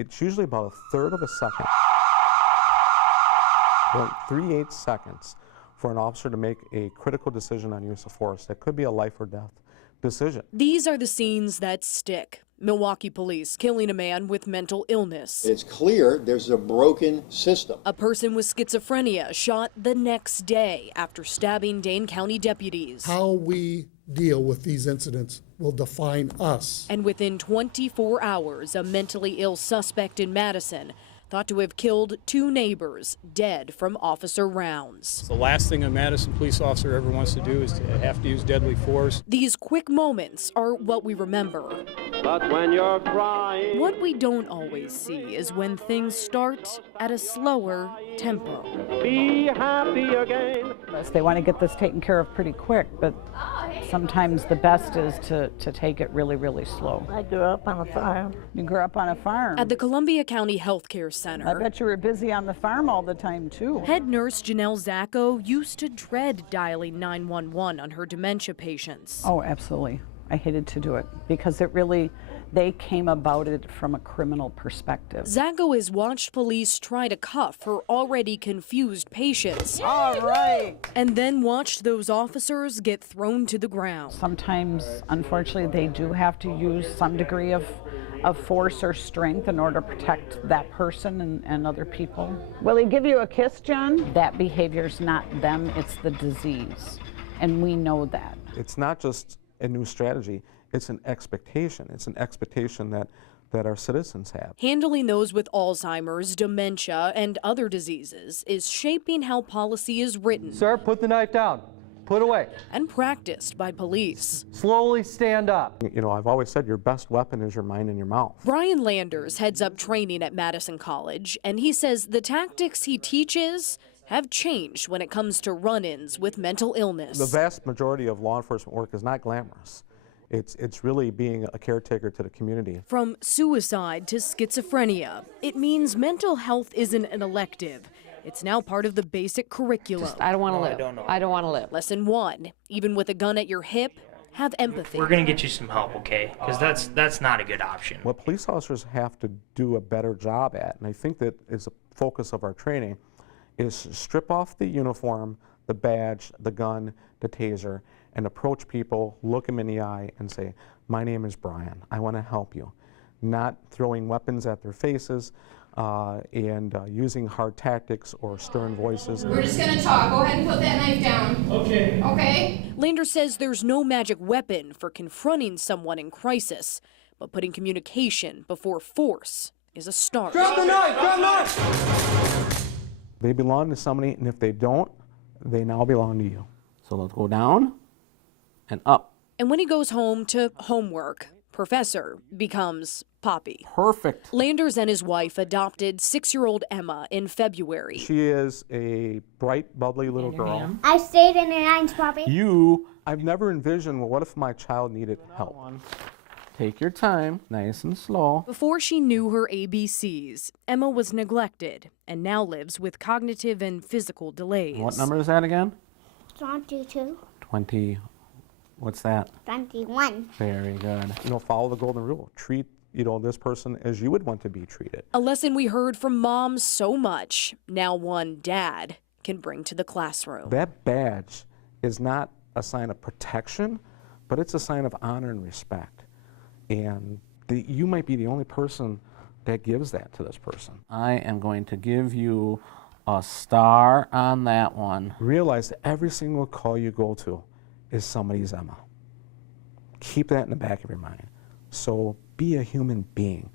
it's usually about a third of a second, about 3/8 seconds for an officer to make a critical decision on use of force. That could be a life or death decision. These are the scenes that stick. Milwaukee police killing a man with mental illness. It's clear there's a broken system. A person with schizophrenia shot the next day after stabbing Dane County deputies. How we deal with these incidents will define us. And within 24 hours, a mentally ill suspect in Madison thought to have killed 2 neighbors, dead from officer rounds. The last thing a Madison police officer ever wants to do is to have to use deadly force. These quick moments are what we remember. But when you're crying, What we don't always see is when things start at a slower tempo. be happy again. They want to get this taken care of pretty quick, but sometimes the best is to take it really, really slow. I grew up on a farm. You grew up on a farm. At the Columbia County Healthcare Center, I bet you were busy on the farm all the time, too. head nurse Janelle Zacco used to dread dialing 911 on her dementia patients. Oh, absolutely. I hated to do it because they came about it from a criminal perspective. Zacco has watched police try to cuff her already confused patients. All right. And then watched those officers get thrown to the ground. Sometimes, unfortunately, they do have to use some degree of force or strength in order to protect that person and other people. Will he give you a kiss, John? That behavior's not them, it's the disease. And we know that. It's not just a new strategy, it's an expectation. It's an expectation that our citizens have. Handling those with Alzheimer's, dementia, and other diseases is shaping how policy is written. Sir, put the knife down. Put away. And practiced by police. Slowly stand up. You know, I've always said your best weapon is your mind and your mouth. Brian Landers heads up training at Madison College, and he says the tactics he teaches have changed when it comes to run-ins with mental illness. The vast majority of law enforcement work is not glamorous. It's really being a caretaker to the community. From suicide to schizophrenia, it means mental health isn't an elective. It's now part of the basic curriculum. I don't want to live. I don't want to live. Lesson 1, even with a gun at your hip, have empathy. We're going to get you some help, okay? Because that's not a good option. What police officers have to do a better job at, and I think that is a focus of our training, is strip off the uniform, the badge, the gun, the taser, and approach people, look them in the eye, and say, my name is Brian, I want to help you. Not throwing weapons at their faces and using hard tactics or stern voices. We're just going to talk. Go ahead and put that knife down. Okay. Okay? Landers says there's no magic weapon for confronting someone in crisis, but putting communication before force is a start. Drop the knife! Drop the knife! They belong to somebody, and if they don't, they now belong to you. So let's go down and up. And when he goes home to homework, Professor becomes Poppy. Perfect. Landers and his wife adopted 6-year-old Emma in February. She is a bright, bubbly little girl. I stayed in the lines, Poppy. I've never envisioned, well, what if my child needed help? Take your time, nice and slow. Before she knew her ABCs, Emma was neglected and now lives with cognitive and physical delays. What number is that again? 22. 20, what's that? 21. Very good. Follow the golden rule. Treat, this person as you would want to be treated. A lesson we heard from moms so much, now one dad can bring to the classroom. That badge is not a sign of protection, but it's a sign of honor and respect. And you might be the only person that gives that to this person. I am going to give you a star on that one. Realize that every single call you go to is somebody's Emma. Keep that in the back of your mind. So be a human being.